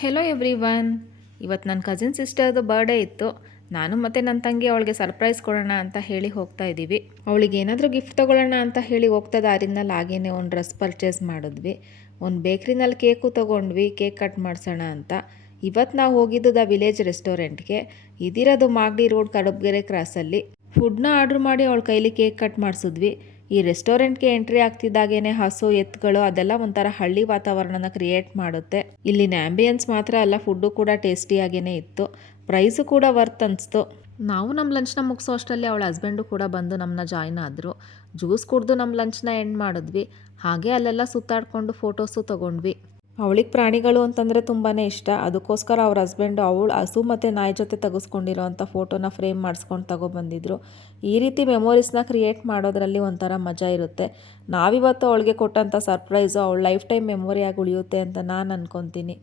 Hello everyone. ಇವತ್ತು ನನ್ನ cousin ಸಿಸ್ಟರ್ದು birthday ಇತ್ತು. ನಾನು ಮತ್ತು ನನ್ನ ತಂಗಿ ಅವಳಿಗೆ ಸರ್ಪ್ರೈಸ್ ಕೊಡೋಣ ಅಂತ ಹೇಳಿ ಹೋಗ್ತಾ ಇದ್ದೀವಿ. ಅವಳಿಗೆ ಏನಾದರೂ ಗಿಫ್ಟ್ ತೊಗೊಳ್ಳೋಣ ಅಂತ ಹೇಳಿ ಹೋಗ್ತಾ ದಾರಿನಲ್ಲಿ ಹಾಗೇನೆ ಒಂದು ಡ್ರೆಸ್ ಪರ್ಚೇಸ್ ಮಾಡಿದ್ವಿ. ಒಂದು ಬೇಕ್ರಿನಲ್ಲಿ ಕೇಕು ತೊಗೊಂಡ್ವಿ, ಕೇಕ್ ಕಟ್ ಮಾಡಿಸೋಣ ಅಂತ. ಇವತ್ತು ನಾವು ಹೋಗಿದ್ದು ದ ವಿಲೇಜ್ ರೆಸ್ಟೋರೆಂಟ್ಗೆ. ಇದಿರೋದು ಮಾಗಡಿ ರೋಡ್, ಕಡಬಗೆರೆ ಕ್ರಾಸಲ್ಲಿ. ಫುಡ್ನ ಆರ್ಡ್ರ್ ಮಾಡಿ ಅವಳ ಕೈಲಿ ಕೇಕ್ ಕಟ್ ಮಾಡಿಸಿದ್ವಿ. ಈ ರೆಸ್ಟೋರೆಂಟ್ಗೆ ಎಂಟ್ರಿ ಆಗ್ತಿದ್ದಾಗೇನೆ ಹಸು, ಎತ್ತುಗಳು ಅದೆಲ್ಲ ಒಂಥರ ಹಳ್ಳಿ ವಾತಾವರಣನ ಕ್ರಿಯೇಟ್ ಮಾಡುತ್ತೆ. ಇಲ್ಲಿನ ಆ್ಯಂಬಿಯನ್ಸ್ ಮಾತ್ರ ಅಲ್ಲ, ಫುಡ್ಡು ಕೂಡ ಟೇಸ್ಟಿಯಾಗೇ ಇತ್ತು. ಪ್ರೈಸು ಕೂಡ ವರ್ತ್ ಅನಿಸ್ತು. ನಾವು ನಮ್ಮ ಲಂಚ್ನ ಮುಗಿಸೋ ಅಷ್ಟರಲ್ಲಿ ಅವಳ ಹಸ್ಬೆಂಡು ಕೂಡ ಬಂದು ನಮ್ಮನ್ನ ಜಾಯ್ನ್ ಆದರು. ಜ್ಯೂಸ್ ಕುಡಿದು ನಮ್ಮ ಲಂಚ್ನ ಎಂಡ್ ಮಾಡಿದ್ವಿ. ಹಾಗೆ ಅಲ್ಲೆಲ್ಲ ಸುತ್ತಾಡಿಕೊಂಡು ಫೋಟೋಸು ತೊಗೊಂಡ್ವಿ. ಅವಳಿಗೆ ಪ್ರಾಣಿಗಳು ಅಂತಂದರೆ ತುಂಬಾ ಇಷ್ಟ. ಅದಕ್ಕೋಸ್ಕರ ಅವ್ರ ಹಸ್ಬೆಂಡು ಅವಳು ಹಸು ಮತ್ತು ನಾಯಿ ಜೊತೆ ತೆಗೆಸ್ಕೊಂಡಿರೋ ಅಂಥ ಫೋಟೋನ ಫ್ರೇಮ್ ಮಾಡಿಸ್ಕೊಂಡು ತಗೊಬಂದಿದ್ರು. ಈ ರೀತಿ ಮೆಮೊರೀಸ್ನ ಕ್ರಿಯೇಟ್ ಮಾಡೋದ್ರಲ್ಲಿ ಒಂಥರ ಮಜಾ ಇರುತ್ತೆ. ನಾವಿವತ್ತು ಅವಳಿಗೆ ಕೊಟ್ಟಂಥ ಸರ್ಪ್ರೈಸು ಅವಳ ಲೈಫ್ ಟೈಮ್ ಮೆಮೊರಿಯಾಗಿ ಉಳಿಯುತ್ತೆ ಅಂತ ನಾನು ಅಂದ್ಕೊತೀನಿ.